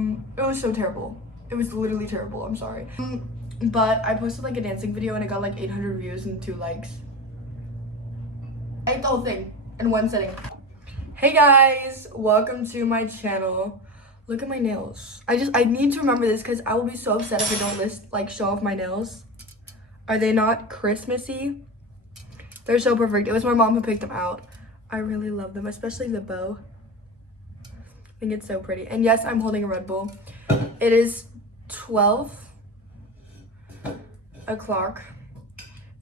It was so terrible. It was literally terrible. I'm sorry. But I posted like a dancing video and it got like 800 views and 2 likes. I ate the whole thing in one sitting. Hey guys, welcome to my channel. Look at my nails. I need to remember this because I will be so upset if I don't show off my nails. Are they not Christmassy? They're so perfect. It was my mom who picked them out. I really love them, especially the bow. I think it's so pretty. And yes, I'm holding a Red Bull. It is 12 o'clock.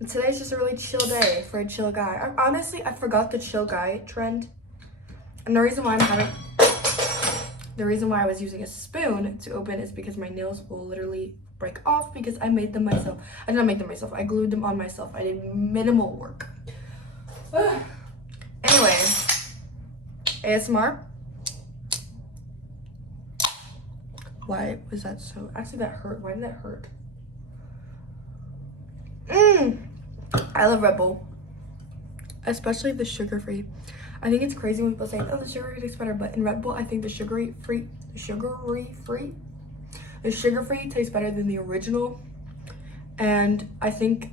And today's just a really chill day for a chill guy. Honestly, I forgot the chill guy trend. And the reason why I was using a spoon to open is because my nails will literally break off because I made them myself. I did not make them myself. I glued them on myself. I did minimal work. Anyway, ASMR. Why was that so? Actually, that hurt. Why did that hurt? I love Red Bull, especially the sugar-free. I think it's crazy when people say, "Oh, the sugar-free tastes better," but in Red Bull, I think the sugar-free tastes better than the original, and I think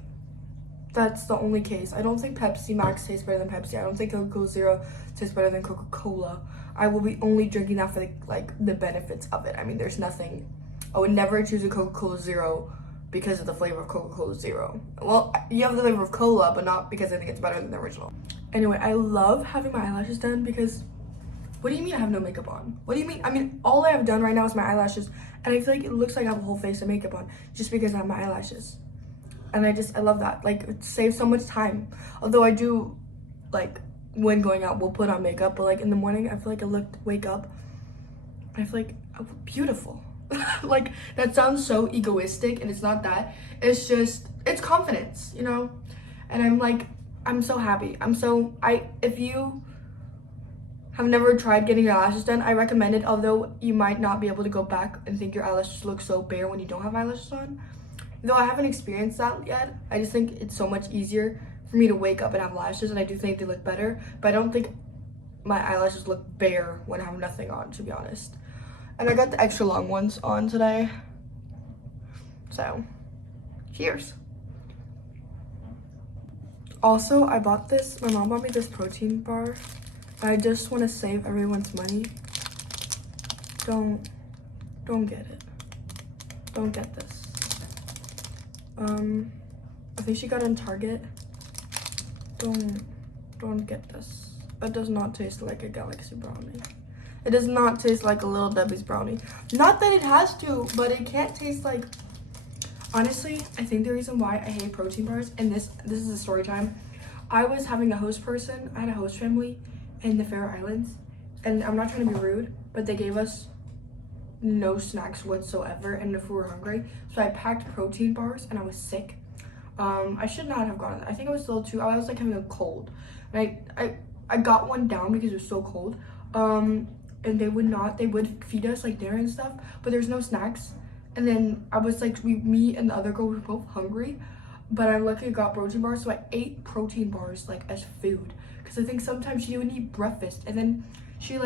that's the only case. I don't think Pepsi Max tastes better than Pepsi. I don't think Coca-Cola Zero tastes better than Coca-Cola. I will be only drinking that for the benefits of it. I mean, there's nothing. I would never choose a Coca-Cola Zero because of the flavor of Coca-Cola Zero. Well, you have the flavor of cola, but not because I think it's better than the original. Anyway, I love having my eyelashes done because, what do you mean I have no makeup on? What do you mean? I mean, all I have done right now is my eyelashes, and I feel like it looks like I have a whole face of makeup on just because I have my eyelashes. And I love that. Like, it saves so much time. Although I do, when going out, we'll put on makeup, but in the morning, I feel like wake up, I feel like I'm beautiful. That sounds so egoistic, and it's not that. It's just, it's confidence, you know? And I'm so happy. If you have never tried getting your eyelashes done, I recommend it, although you might not be able to go back and think your eyelashes look so bare when you don't have eyelashes on. Though I haven't experienced that yet, I just think it's so much easier for me to wake up and have lashes, and I do think they look better, but I don't think my eyelashes look bare when I have nothing on, to be honest. And I got the extra long ones on today. So, cheers. Also, I bought this, my mom bought me this protein bar. I just want to save everyone's money. Don't get it. Don't get this. I think she got it in Target. Don't get this. It does not taste like a Galaxy brownie. It does not taste like a Little Debbie's brownie. Not that it has to, but it can't taste like. Honestly, I think the reason why I hate protein bars, and this is a story time. I was having a host person. I had a host family in the Faroe Islands, and I'm not trying to be rude, but they gave us no snacks whatsoever, and if we were hungry, so I packed protein bars, and I was sick. I should not have gotten that. I think I was still I was having a cold, and I got one down because it was so cold. And they would feed us dinner and stuff, but there's no snacks. And then I was me and the other girl were both hungry, but I luckily got protein bars, so I ate protein bars as food, because I think sometimes she would eat breakfast, and then she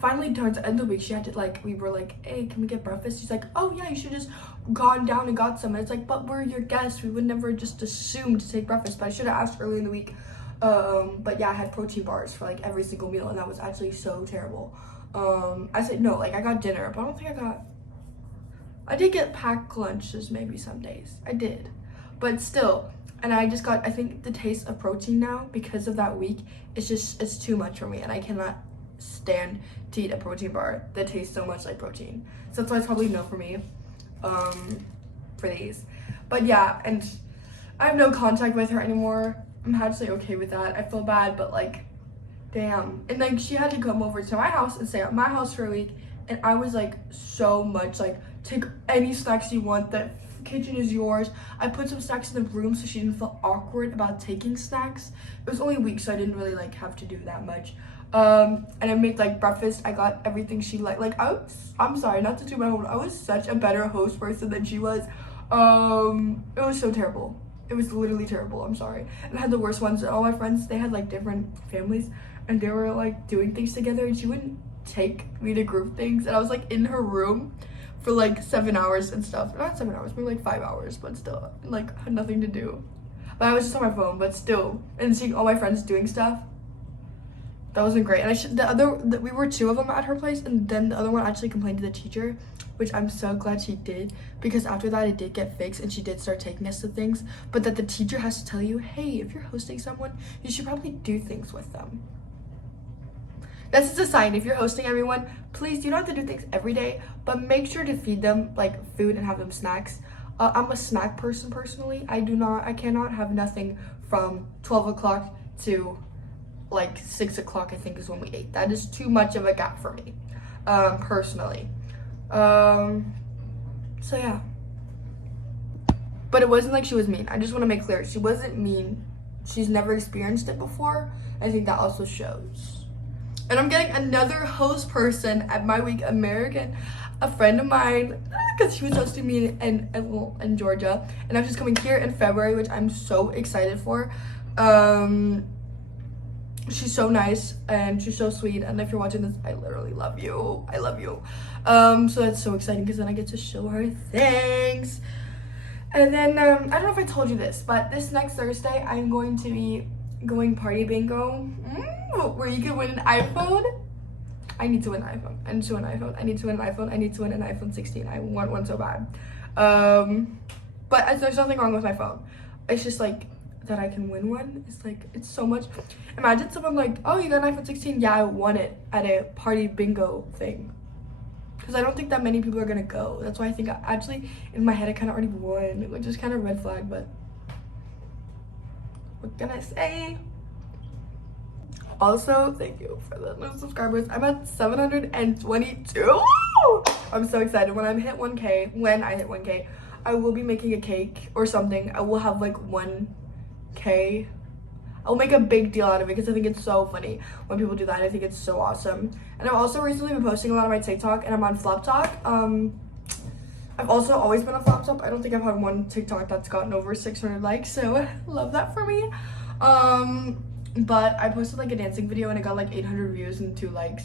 finally towards the end of the week she had to we were hey, can we get breakfast? She's like, oh yeah, you should just gone down and got some. And it's but we're your guests, we would never just assume to take breakfast, but I should have asked early in the week. But yeah, I had protein bars for every single meal, and that was actually so terrible. I said no, I got dinner, but I don't think I did get packed lunches maybe some days. I did, but still. And I think the taste of protein now, because of that week, it's too much for me, and I cannot stand to eat a protein bar that tastes so much like protein. So that's why it's probably no for me, for these. But yeah, and I have no contact with her anymore. I'm actually okay with that. I feel bad, but damn. And she had to come over to my house and stay at my house for a week, and I was so much take any snacks you want, the kitchen is yours. I put some snacks in the room so she didn't feel awkward about taking snacks. It was only a week, so I didn't really have to do that much. And I made breakfast. I got everything she I'm sorry, not to toot my horn, I was such a better host person than she was. It was so terrible. It was literally terrible. I'm sorry. And I had the worst ones. All my friends, they had different families, and they were doing things together, and she wouldn't take me to group things, and I was like in her room for like 7 hours and stuff. Not 7 hours, maybe like 5 hours, but still, like, had nothing to do. But I was just on my phone, but still, and seeing all my friends doing stuff, that wasn't great. And we were 2 of them at her place, and then the other one actually complained to the teacher, which I'm so glad she did, because after that it did get fixed and she did start taking us to things. But that the teacher has to tell you, hey, if you're hosting someone, you should probably do things with them. This is a sign. If you're hosting everyone, please, you don't have to do things every day, but make sure to feed them like food and have them snacks. I'm a snack person personally. I cannot have nothing from 12 o'clock to like 6 o'clock, I think is when we ate. That is too much of a gap for me, personally. So yeah. But it wasn't like she was mean. I just want to make clear, she wasn't mean. She's never experienced it before. I think that also shows. And I'm getting another host person at my week, American, a friend of mine, because she was hosting me in Georgia, and I'm just coming here in February, which I'm so excited for. She's so nice and she's so sweet, and if you're watching this, I literally love you. I love you. So that's so exciting, because then I get to show her things. And then I don't know if I told you this, but this next Thursday I'm going to be going party bingo, where you can win an iPhone. I need to win an iPhone. I need to win an iPhone. I need to win an iPhone. I need to win an iPhone 16. I want one so bad. But there's nothing wrong with my phone. It's just like that I can win one. It's like, it's so much. Imagine someone like, oh, you got an iPhone 16. Yeah, I won it at a party bingo thing. Because I don't think that many people are gonna go. That's why I think actually in my head I kind of already won, which is kind of red flag, but what can I say? Also, thank you for the new subscribers. I'm at 722. I'm so excited. When I hit 1K, I will be making a cake or something. I will have like 1K. I'll make a big deal out of it, because I think it's so funny when people do that. I think it's so awesome. And I've also recently been posting a lot of my TikTok, and I'm on Flop Talk. I've also always been on Flop Talk. I don't think I've had one TikTok that's gotten over 600 likes, so love that for me. But I posted like a dancing video and it got like 800 views and 2 likes.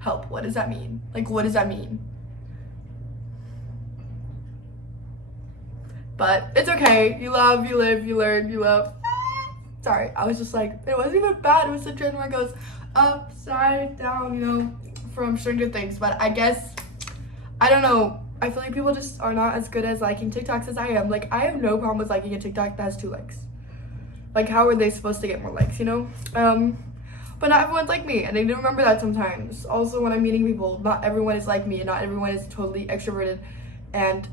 Help, what does that mean? Like, what does that mean? But it's okay. You love, you live, you learn, you love. Sorry, I was just like, it wasn't even bad. It was a trend where it goes upside down, you know, from Stranger Things. But I guess, I don't know. I feel like people just are not as good as liking TikToks as I am. Like, I have no problem with liking a TikTok that has 2 likes. Like, how are they supposed to get more likes, you know? But not everyone's like me, and I need to remember that sometimes. Also, when I'm meeting people, not everyone is like me, and not everyone is totally extroverted and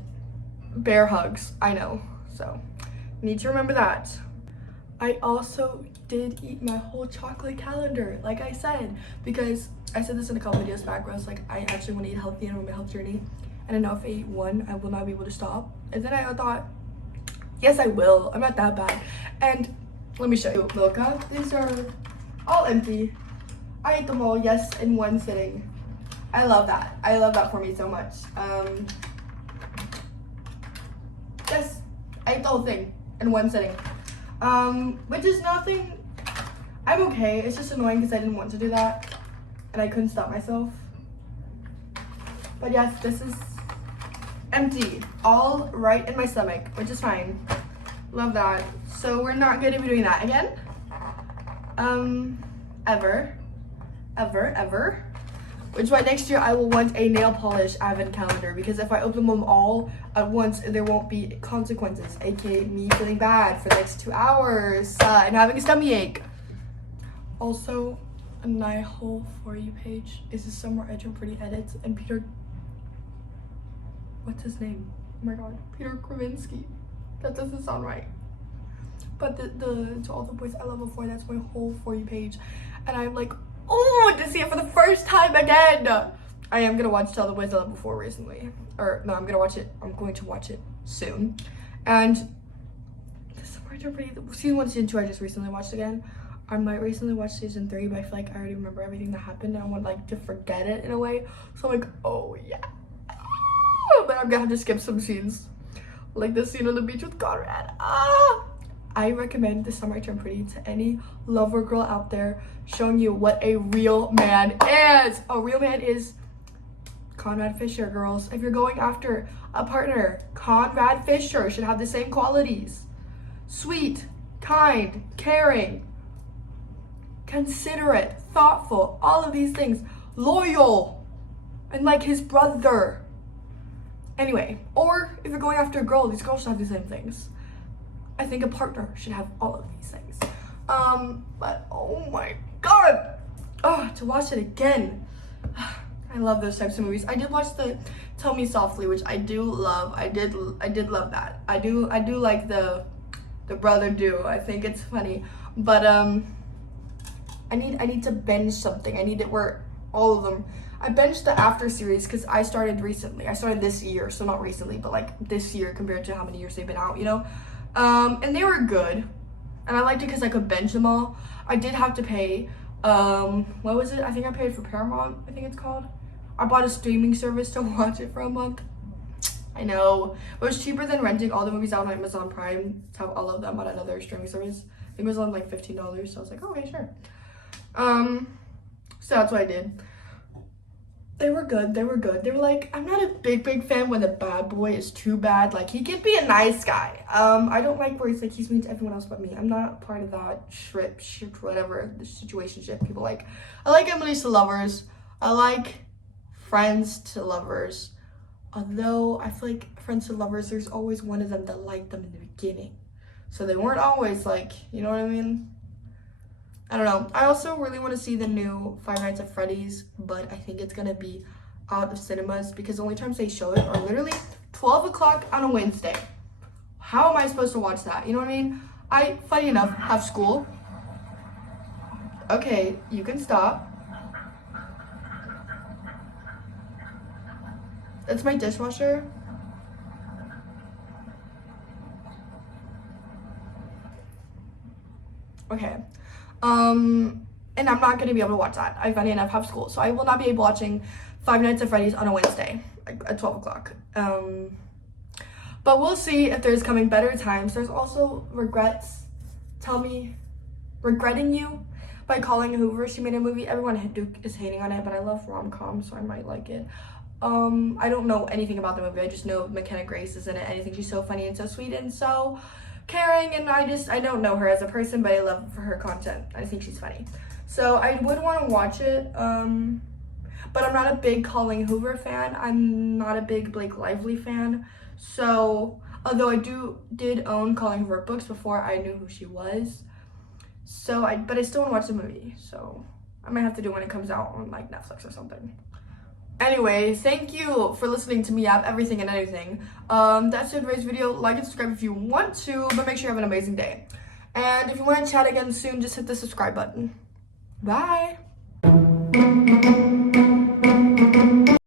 bear hugs. I know, so need to remember that. I also did eat my whole chocolate calendar, like I said, because I said this in a couple videos back where I was like, I actually want to eat healthy and on my health journey, and I know if I eat one, I will not be able to stop. And then I thought, yes, I will. I'm not that bad. And let me show you. Milka, these are all empty. I ate them all, yes, in one sitting. I love that. I love that for me so much. Yes, I ate the whole thing in one sitting. Which is nothing. I'm okay. It's just annoying because I didn't want to do that and I couldn't stop myself. But yes, this is empty, all right in my stomach, which is fine. Love that. So we're not going to be doing that again. Ever. Which is why next year I will want a nail polish advent calendar, because if I open them all at once, there won't be consequences, aka me feeling bad for the next 2 hours and having a tummy ache. Also, my whole For You page is a Summer Edge and Pretty Edits, and Peter, what's his name? Oh my god, Peter Kravinsky. That doesn't sound right. But the To All the Boys I Love Before, that's my whole For You page, and I'm like, oh, to see it for the first time again. I am gonna watch To All the Boys I Love Before recently, or no, I'm going to watch it soon. And the Summer Edge and Pretty, season 1, season 2 I just recently watched again. I might recently watch season 3, but I feel like I already remember everything that happened and I want like to forget it in a way. So I'm like, oh yeah. But I'm gonna have to skip some scenes. Like the scene on the beach with Conrad. I recommend The Summer I Turned Pretty to any lover girl out there, showing you what a real man is. A real man is Conrad Fisher, girls. If you're going after a partner, Conrad Fisher should have the same qualities. Sweet, kind, caring, considerate, thoughtful, all of these things. Loyal, and like his brother. Anyway, or if you're going after a girl, these girls should have the same things. I think a partner should have all of these things. But oh my god, to watch it again. I love those types of movies. I did watch the Tell Me Softly, which I do love. I did love that. I do like the brother duo. I think it's funny. But I need to binge something. I need it where all of them. I binged the After series because I started recently. I started this year, so not recently, but like this year compared to how many years they've been out, you know? And they were good. And I liked it because I could binge them all. I did have to pay, what was it? I think I paid for Paramount, I think it's called. I bought a streaming service to watch it for a month. I know. But it was cheaper than renting all the movies out on Amazon Prime to have all of them on another streaming service. I think it was on like $15, so I was like, okay, sure. So that's what I did. They were good. They were good. They were like, I'm not a big fan when the bad boy is too bad. Like, he can be a nice guy. I don't like where he's like, he's mean to everyone else but me. I'm not part of that ship, whatever, the situationship people like. I like enemies to lovers. I like friends to lovers. Although, I feel like friends to lovers, there's always one of them that liked them in the beginning. So they weren't always like, you know what I mean? I don't know. I also really want to see the new Five Nights at Freddy's, but I think it's going to be out of cinemas because the only times they show it are literally 12 o'clock on a Wednesday. How am I supposed to watch that? You know what I mean? I, funny enough, have school. Okay, you can stop. That's my dishwasher. Okay. And I'm not going to be able to watch that. I, funny enough, have school. So I will not be able watching Five Nights at Freddy's on a Wednesday like, at 12 o'clock. But we'll see if there's coming better times. There's also Regrets. Tell Me, Regretting You by Colleen Hoover. She made a movie. Everyone is hating on it, but I love rom-coms, so I might like it. I don't know anything about the movie. I just know McKenna Grace is in it. And I think she's so funny and so sweet and so caring, and I don't know her as a person, but I love her content. I think she's funny. So I would want to watch it, but I'm not a big Colleen Hoover fan. I'm not a big Blake Lively fan. So, although I did own Colleen Hoover books before I knew who she was. So, but I still want to watch the movie. So, I might have to do it when it comes out on like Netflix or something. Anyway, thank you for listening to me yap everything and anything. That's it for today's video. Like and subscribe if you want to, but make sure you have an amazing day. And if you want to chat again soon, just hit the subscribe button. Bye!